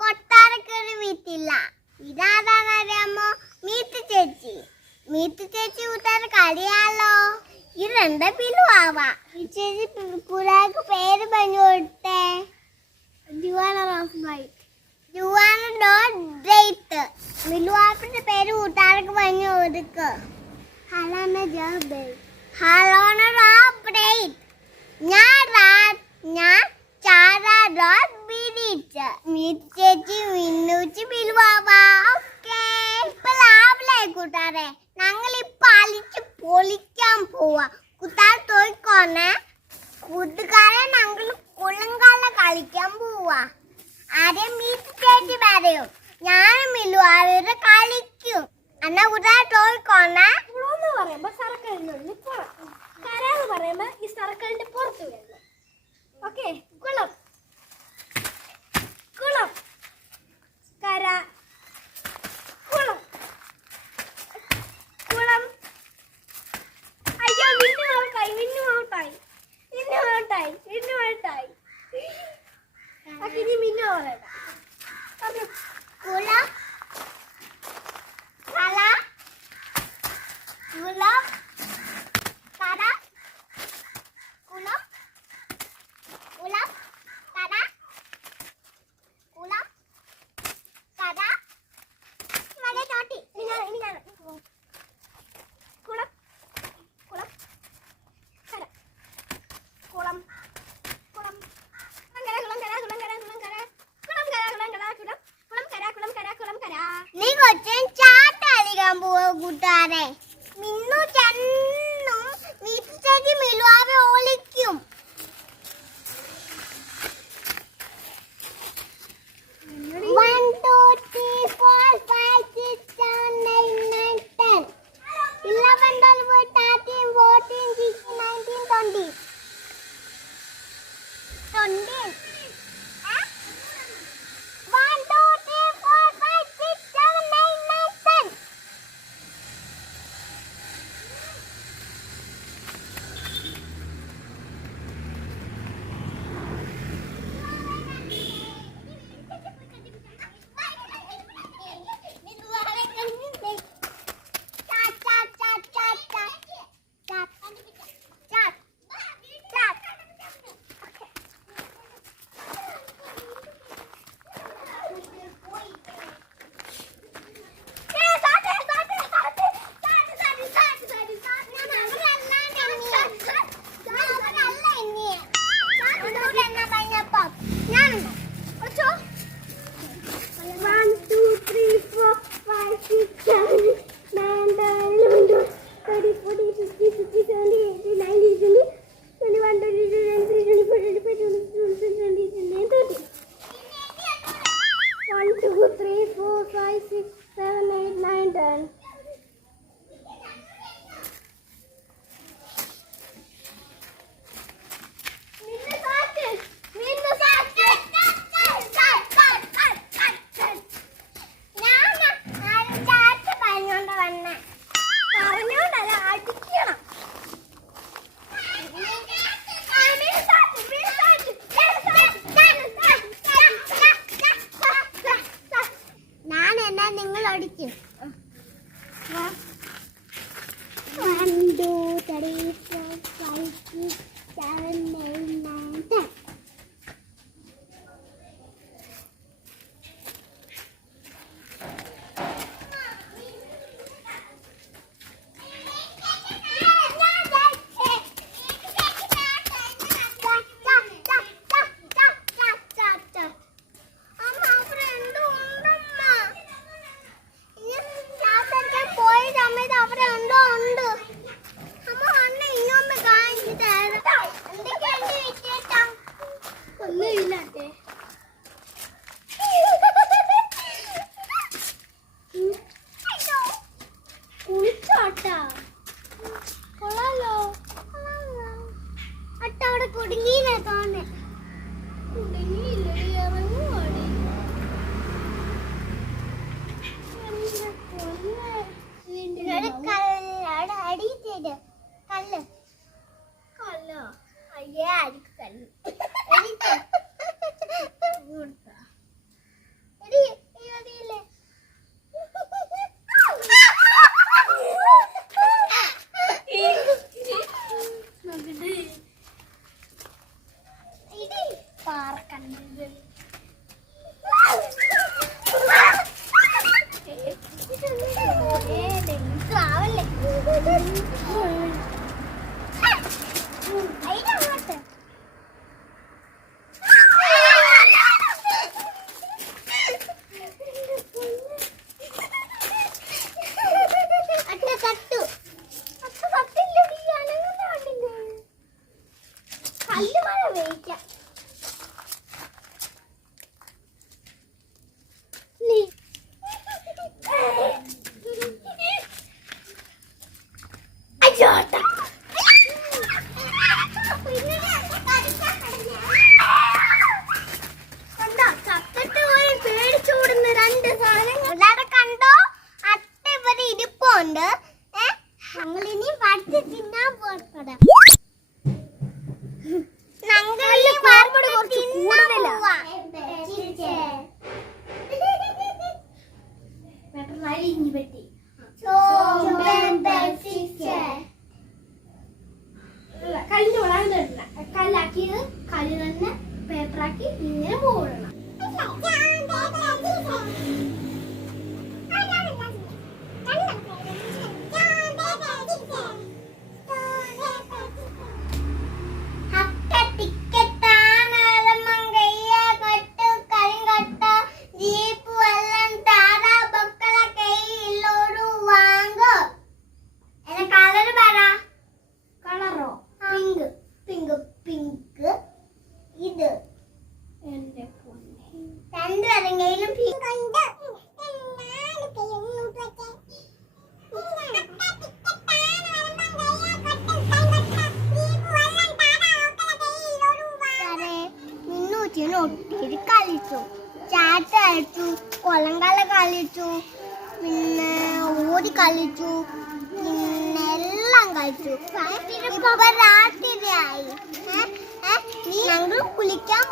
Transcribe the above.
കൊട്ടാരക്കൊരു വീട്ടില്ല. ഇതാതാന്നറിയാമോ? മീത്ത് ചേച്ചി. മീത്ത് ചേച്ചി കൂട്ടാറ് കളിയാലോ. ഇത് എന്താ പിലുവാവാ? ഈ ചേച്ചി കൂടാക്ക് പേര് പറഞ്ഞു കൊടുത്തേ. മിലുവാപ്പിന്റെ പേര് കൂട്ടാർക്ക് പറഞ്ഞു കൊടുക്ക്. ഞാൻ ചേച്ചി മിന്നൂച്ചി പിലുവാവാ. ഓക്കേ, ഇപ്പൊ ലാവിലെ കൂട്ടാരെ. ഞങ്ങൾ ഇപ്പൊ അലിച്ച് പൊളിക്കാൻ പോവാ. കൂട്ടാർ തോയിക്കോണേ. കൂട്ടുകാരെ ഞങ്ങൾ കുളങ്കാല കളിക്കാൻ പോവാ. ആദ്യം മീറ്റ് ചേച്ചി വരയും, ഞാനും മിലുവാവരെ കളിക്കും. എന്നാ കൂട്ടാർ തോയിക്കോണേ. പറയുമ്പോ സർക്കിളിനുള്ളിൽ കരാന്ന് പറയുമ്പോ ഈ സർക്കിളിന്റെ പുറത്ത് വരുന്നു. ഓക്കെ, കുളം കുളം കര കുളം കുളം. അയ്യോ, മിന്നു ഔട്ടായി, മിന്നു ഔട്ടായി, മിന്നു ഔട്ടായി, മിന്നു ഔട്ടായി. ഓക്കെ, ഇനി മിന്നു പറയണ്ട. കുളം കല കുളം കര കുളം കുളം കര കുളം കര. മഴ ചോട്ടി. ഇനി ഞാൻ കുളം കുളം കര കുളം കുളം കര കുളം കര കുളം കര കുളം കര കുളം കര കുളം കര കുളം കുളം കര കുളം കര കുളം കര. നീ കൊച്ചൻ ചാട്ടടിക്കാൻ പോവാ കൂട്ടാരെ. മിന്നു ചെന്നും മീറ്റ് മിലുവാവെ ഒളിക്കും. നിങ്ങൾ അടിക്കും. 1 2 3 4 5 6 7 8 9 10. സെന്ററാക്കി ഇങ്ങനെ മൂടണം. ഒട്ടിരി കളിച്ചു, ചാറ്റ് കളിച്ചു, കൊലങ്കാല കളിച്ചു, പിന്നെ ഓടി കളിച്ചു, പിന്നെ എല്ലാം കളിച്ചു. ഇപ്പൊ രാത്രിയായി, ഞങ്ങൾ കുളിക്കാൻ